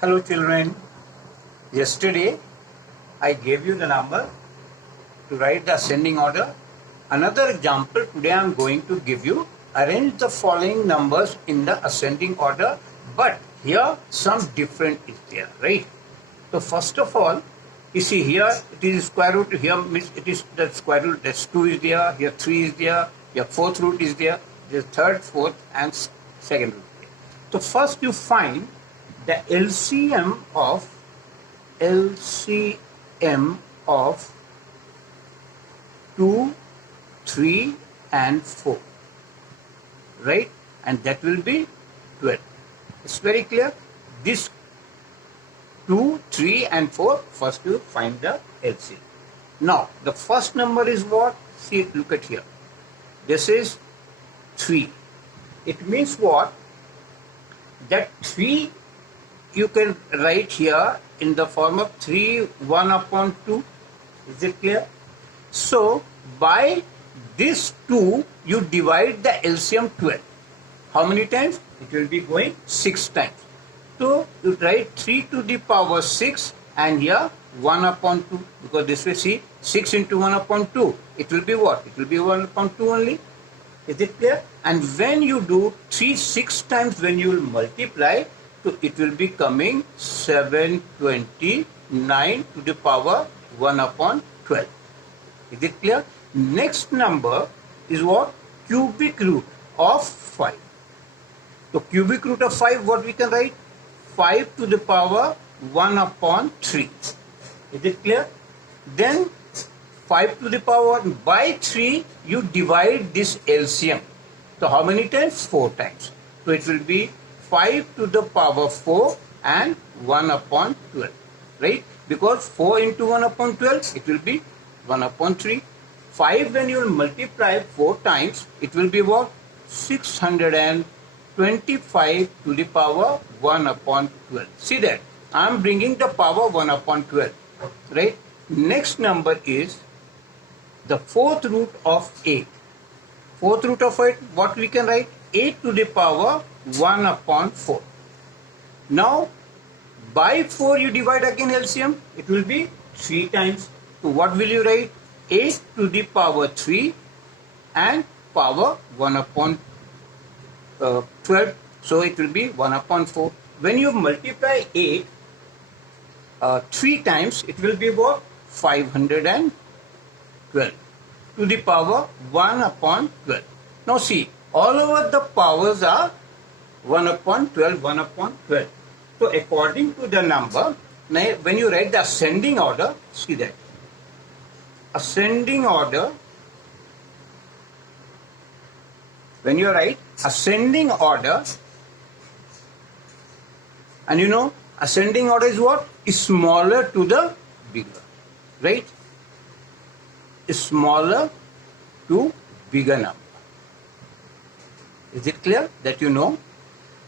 Hello children, yesterday I gave you the number to write the ascending order. Another example today I am going to give you. Arrange the following numbers in the ascending order, but here some different is there, right? So first of all, you see here it is square root, here means it is the square root, that's 2 is there, here 3 is there, here fourth root is there, the third, fourth and second root there. So first you find the LCM of 2, 3 and 4, right? And that will be 12. It's very clear. This 2, 3 and 4, first you find the LCM. Now the first number is what? See, look at here. This is 3. It means what? That 3 you can write here in the form of 3 1 upon 2. Is it clear? So by this 2 you divide the LCM 12. How many times? It will be going 6 times. So you write 3 to the power 6 and here 1 upon 2, because this way see 6 into 1 upon 2, it will be what? It will be 1 upon 2 only. Is it clear? And when you do 3 6 times, when you will multiply, so it will be coming 729 to the power 1 upon 12. Is it clear? Next number is what? Cubic root of 5. So cubic root of 5, what we can write? 5 to the power 1 upon 3. Is it clear? Then 5 to the power 1 by 3, you divide this LCM. So how many times? 4 times. So it will be 5 to the power 4 and 1 upon 12, right? Because 4 into 1 upon 12, it will be 1 upon 3. 5 when you will multiply 4 times, it will be what? 625 to the power 1 upon 12. See that? I am bringing the power 1 upon 12, right? Next number is the fourth root of 8. Fourth root of 8, what we can write? 8 to the power 1 upon 4. Now by 4 you divide again LCM, it will be 3 times. So what will you write? 8 to the power 3 and power 1 upon 12. So it will be 1 upon 4. When you multiply 8 3 times, it will be what? 512 to the power 1 upon 12. Now see, all over the powers are 1 upon 12, 1 upon 12. So according to the number, now when you write the ascending order, see that. Ascending order, when you write ascending order, and you know, ascending order is what? Is smaller to the bigger, right? Is smaller to bigger number. Is it clear that you know?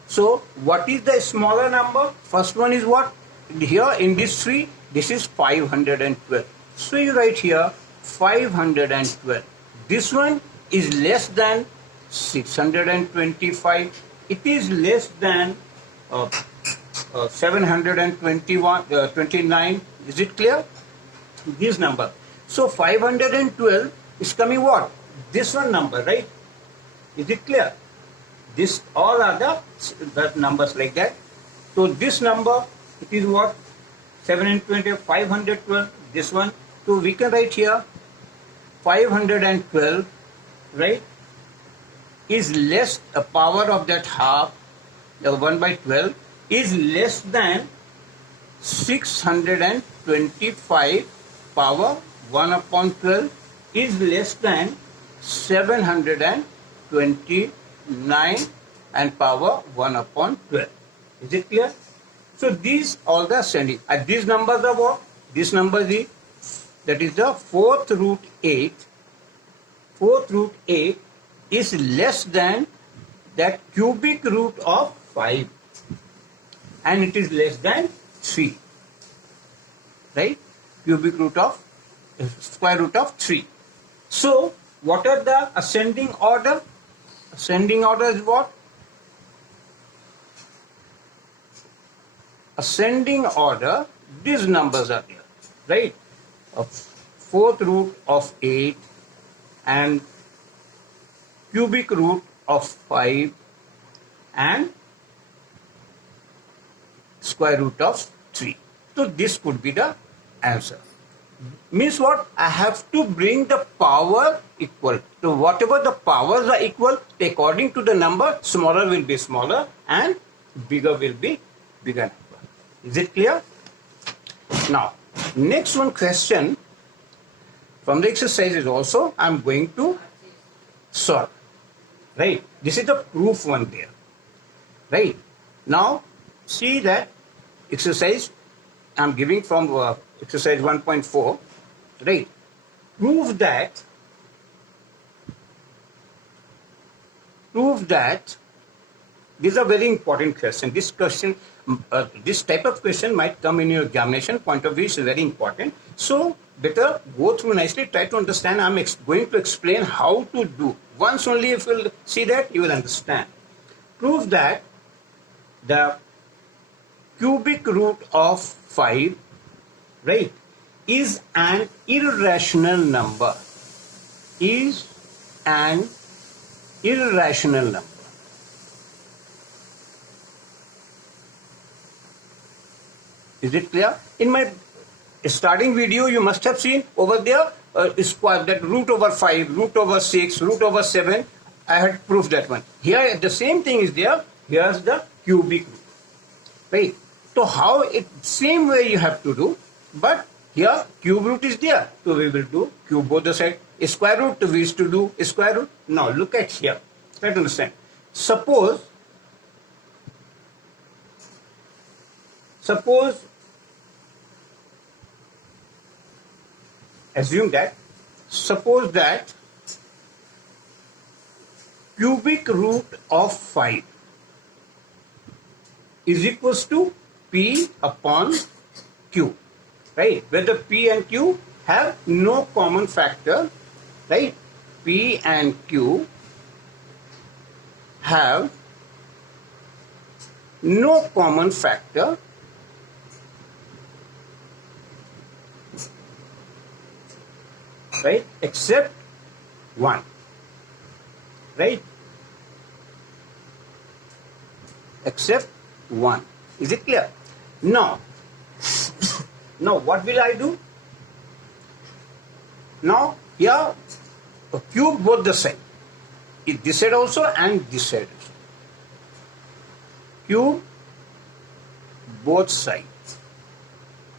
So what is the smaller number? First one is what? Here in this 3, this is 512. So you write here 512. This one is less than 625. It is less than 729. Is it clear? This number. So 512 is coming what? This one number, right? Is it clear? This all are the numbers like that. So this number, it is what? 720, 512, this one. So we can write here 512, right? Is less, the power of that half, the 1 by 12, is less than 625 power 1 upon 12 is less than 729 and power 1 upon 12. Is it clear? So these all the ascending. And these numbers are what? This number is that is the fourth root 8. Fourth root 8 is less than that cubic root of 5. And it is less than 3. Right? Cubic root of square root of 3. So what are the ascending order? Ascending order is what? ascending order, these numbers are there, right? A fourth root of 8 and cubic root of 5 and square root of 3. So this could be the answer. Means what? I have to bring the power equal. So whatever the powers are equal, according to the number, smaller will be smaller and bigger will be bigger number. Is it clear? Now, next one question from the exercise is also I am going to solve. Right? This is the proof one there. Right? Now, see that exercise I am giving from exercise 1.4. Right? Prove that this is a very important question. This question, this type of question might come in your examination point of view. Is very important. So better go through nicely. Try to understand. I'm going to explain how to do. Once only if you will see that, you will understand. Prove that the cubic root of 5, right, is an irrational number. Is an irrational number. Is it clear? In my starting video, you must have seen over there square, that root over 5, root over 6, root over 7. I had proved that one. Here the same thing is there. Here's the cubic root. Right? So how it same way you have to do, but here cube root is there. So we will do cube both the side. Square root we used to do square root. Now look at here. Try to understand. Suppose assume that, suppose that cubic root of 5 is equals to P upon Q, right? Where the P and Q have no common factor, right? P and Q have no common factor, right, except 1, right, except 1. Is it clear? Now what will I do? Now here cube both the side, this side also and this side also. Cube both sides.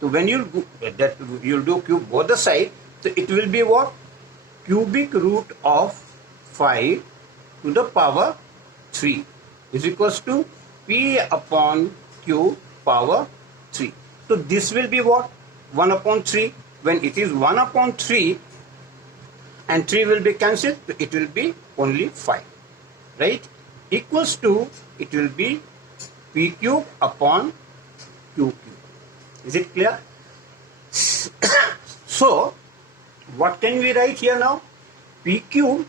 So when you do that, you'll do cube both the side. So it will be what? Cubic root of 5 to the power 3 is equals to P upon Q power 3. So this will be what? 1 upon 3. When it is 1 upon 3 and 3 will be cancelled, so it will be only 5. Right? Equals to, it will be P cube upon Q cube. Is it clear? So, what can we write here now? P cube,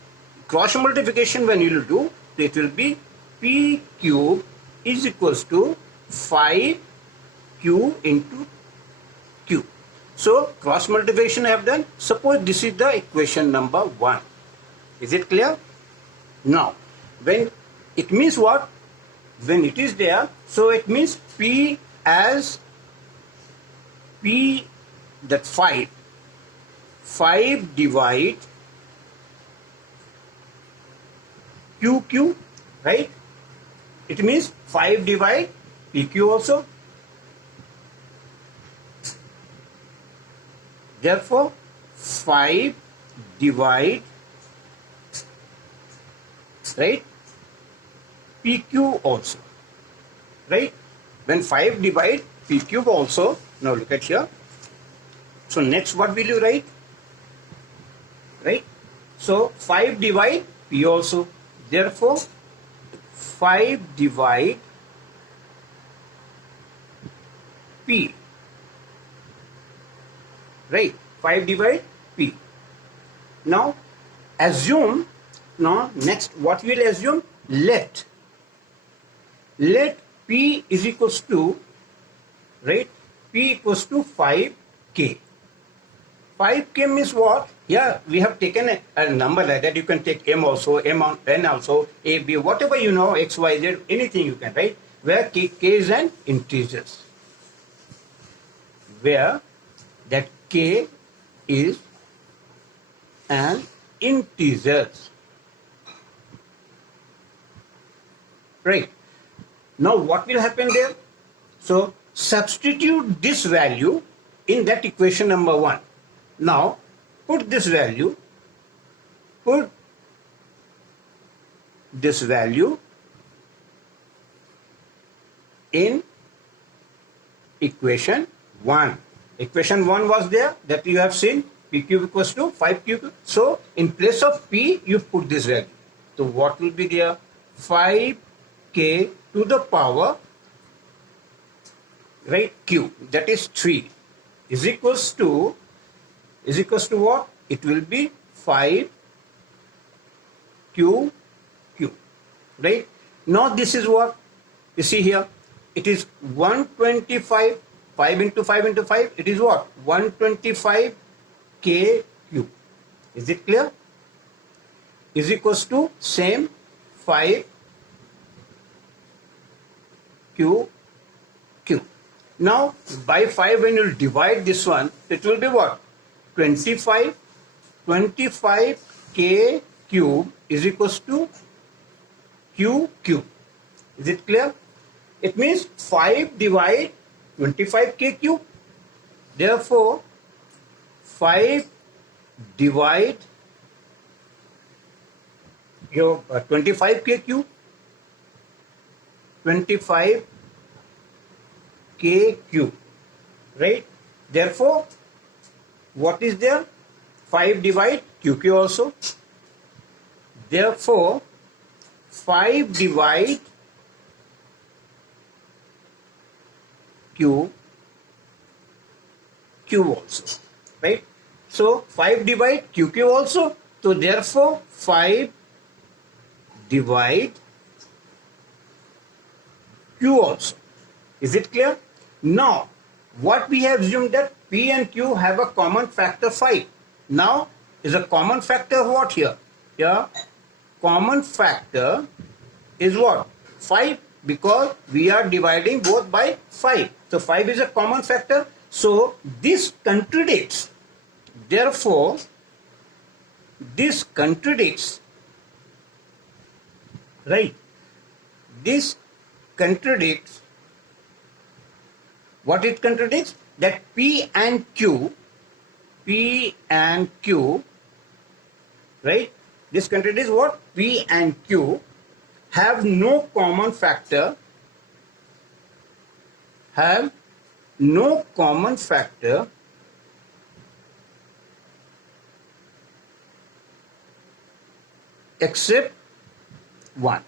cross multiplication when you will do, it will be P cube is equals to 5Q into Q. So, cross multiplication I have done. Suppose this is the equation number 1. Is it clear? Now, when it means what? When it is there, so it means P as P, that 5 divide QQ, right? It means 5 divide PQ also. Therefore, 5 divide, right, PQ also, right? When 5 divide PQ also, now look at here. So next what will you write? Right? So 5 divide P also. Therefore, 5 divide P. Right? 5 divide P. Now, assume, now next what we will assume? Let P is equals to right? P equals to 5k. 5k means what? Yeah, we have taken a number like that. You can take m also, n also, a, b, whatever you know, x, y, z, anything you can, right? Where k is an integers. Where that k is an integers. Right. Now what will happen there? So substitute this value in that equation number 1. Now put this value in equation 1. Equation 1 was there that you have seen, p cube equals to 5q. So in place of p, you put this value. So what will be there? 5k to the power, right, q, that is 3, is equals to what? It will be 5 q, right? Now this is what? You see here, it is 125, 5 into 5 into 5, it is what? 125 k cube. Is it clear? Is equals to same 5 q. Now by 5 when you divide this one, it will be what? 25 k cube is equals to q cube. Is it clear? It means 5 divide 25k cube. Therefore 5 divide your 25k cube, 25k cube, right? Therefore what is there? 5 divide qq also. Therefore 5 divide q also, right? So 5 divide qq also. So therefore 5 divide q also. Is it clear? Now what we have assumed that p and q have a common factor 5. Now is a common factor what here? Here common factor is what? 5, because we are dividing both by 5. So 5 is a common factor. So this contradicts. Therefore this contradicts, right? This contradicts. What it contradicts? That P and Q, right? This contradicts what? P and Q have no common factor, except 1.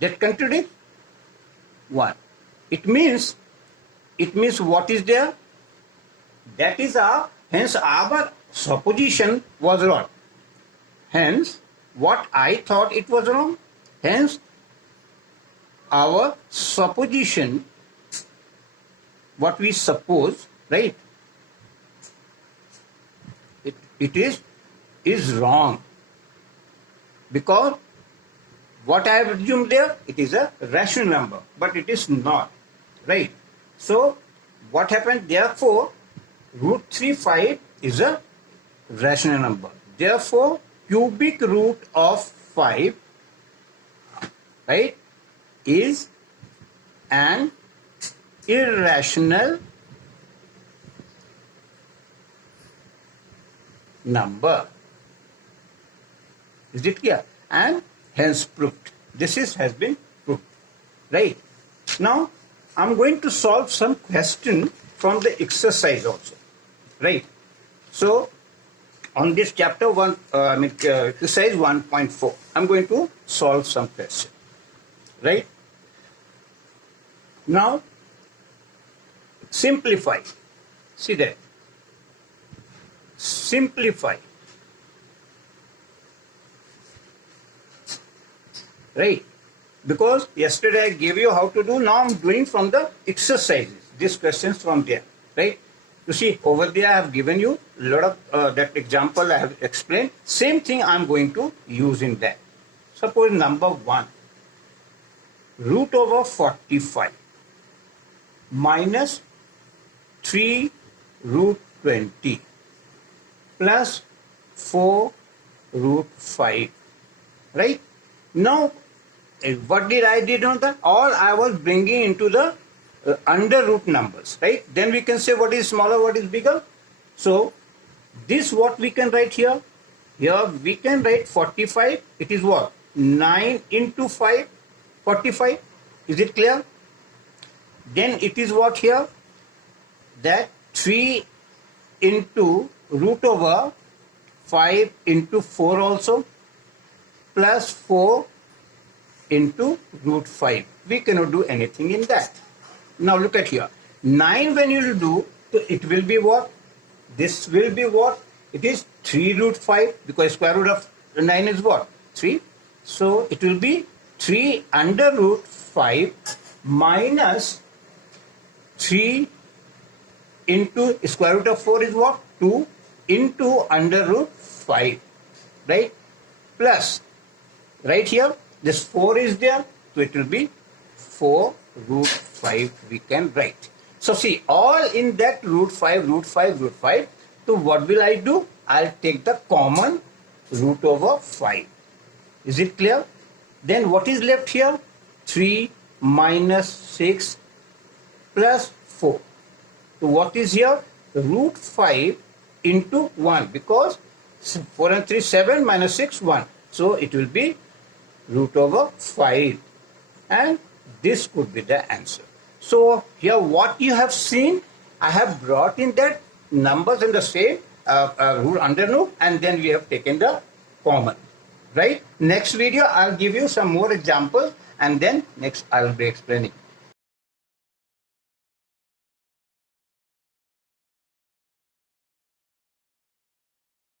That contradicts 1. It means what is there? That is hence our supposition was wrong. Hence what I thought it was wrong. Hence our supposition, what we suppose, right? It is wrong. Because what I have assumed there, it is a rational number, but it is not, right? So what happened? Therefore root 35 is a rational number. Therefore cubic root of 5, right, is an irrational number. Is it clear? And hence proved. This has been proved, right? Now I'm going to solve some question from the exercise also, right? So on this chapter 1, exercise 1.4, I'm going to solve some question, right? Now simplify. See that. Simplify. Right? Because yesterday I gave you how to do, now I'm doing from the exercises. these questions from there, right? You see, over there I have given you a lot of that example I have explained. Same thing I am going to use in that. Suppose number 1, root over 45 minus 3 root 20 plus 4 root 5, right? Now, what did I did on that? All I was bringing into the under root numbers, right? Then we can say what is smaller, what is bigger. So, this what we can write here? Here we can write 45. It is what? 9 into 5, 45. Is it clear? Then it is what here? That 3 into root over 5 into 4 also plus 4 into root 5. We cannot do anything in that. Now look at here. 9 when you will do, so it will be what? This will be what? It is 3 root 5 because square root of 9 is what? 3. So it will be 3 under root 5 minus 3 into square root of 4 is what? 2 into under root 5, right? Plus, right here, this 4 is there, so it will be 4 root 5 we can write. So see, all in that root 5, root 5, root 5. So what will I do? I'll take the common root over 5. Is it clear? Then what is left here? 3 minus 6 plus 4. So what is here? Root 5 into 1 because 4 and 3, 7 minus 6, 1. So it will be root over 5 and this could be the answer. So here what you have seen, I have brought in that numbers in the same root under root and then we have taken the common, right? Next video I'll give you some more examples and then next I'll be explaining.